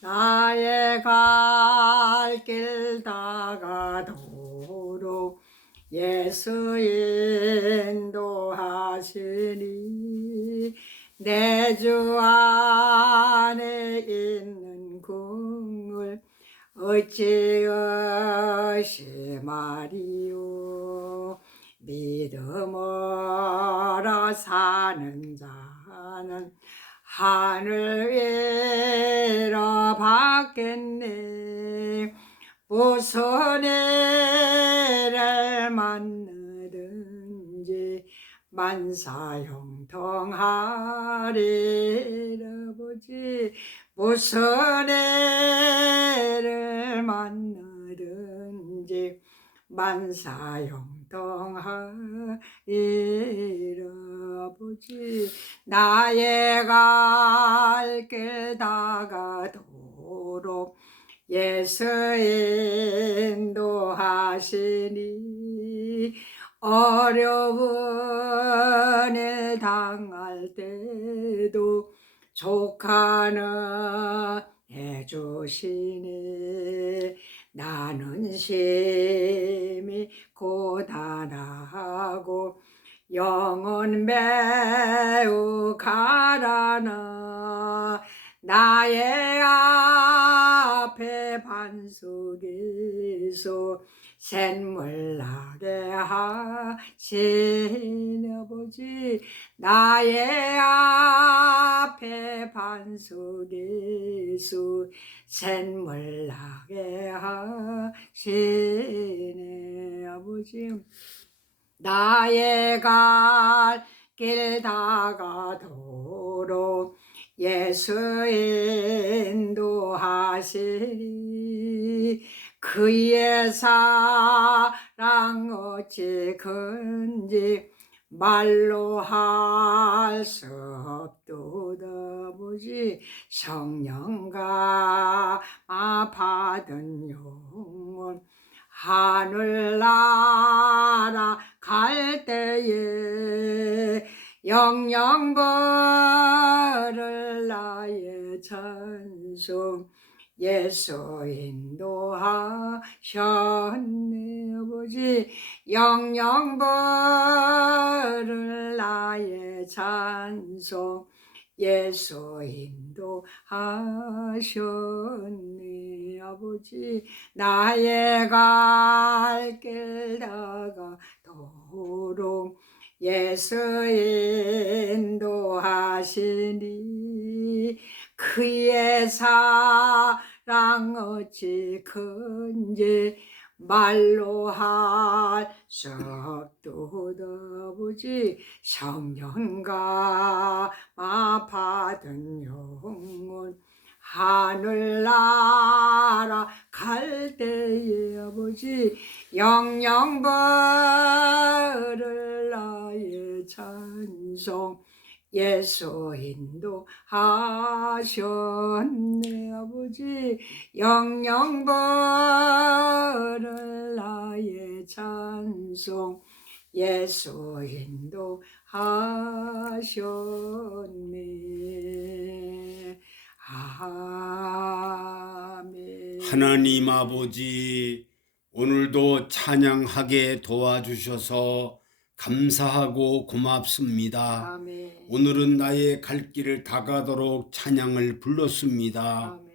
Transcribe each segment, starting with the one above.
나의 갈 길 다가도록 예수 인도하시니 내 주 안에 있는 국물 어찌 의심하리요? 믿음으로 사는 자는 하늘 위로 받겠네. 일을 만나든지 만사형통하리라 보지. 일을 만나든지 만사형통하리 라 보지. 나의 갈길 다가도록 예수 인도하시니 어려운 일 당할 때도 조카는 해주시니 나는 심히 고단하고 영 혼 매우 가라나. 나의 앞에 반석에서 샘물 나게 하신 아버지. 나의 앞에 반석에서 샘물 나게 하시네 아버지 나의 갈 길 다가도록 예수 인도하시리. 그의 사랑 어찌 큰지 말로 할 수 없도다. 보지 성령과 받은 영혼 하늘나라 갈 때에 영영 벌을 나의 찬송 예수 인도하셨네. 아버지 영영 벌을 나의 찬송 예수 인도하셨네. 아버지 나의 갈길 다가도록 예수 인도하시니 그의 사랑 어찌 큰지 말로 할수 없도다. 아버지 성령과 받은 영혼 하늘나라 갈 때에 아버지 영영벌을 나의 찬송 예수 인도하셨네. 아버지 영영벌을 나의 찬송 예수 인도하셨네. 아멘. 하나님 아버지, 오늘도 찬양하게 도와주셔서 감사하고 고맙습니다. 아멘 오늘은 나의 갈 길을 다가도록 찬양을 불렀습니다. 아멘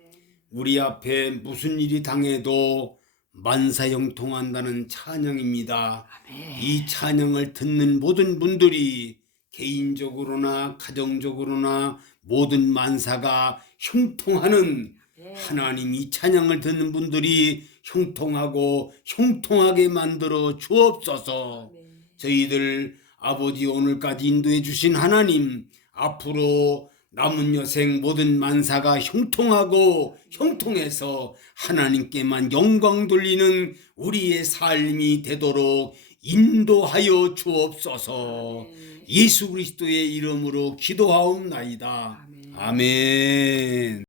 우리 앞에 무슨 일이 당해도 만사형통한다는 찬양입니다. 아멘 이 찬양을 듣는 모든 분들이 개인적으로나 가정적으로나 모든 만사가 형통하는 네. 하나님 이 찬양을 듣는 분들이 형통하고 형통하게 만들어 주옵소서. 아멘. 저희들 아버지 오늘까지 인도해 주신 하나님 앞으로 남은 여생 모든 만사가 형통하고 형통해서 하나님께만 영광 돌리는 우리의 삶이 되도록 인도하여 주옵소서. 예수 그리스도의 이름으로 기도하옵나이다. 아멘.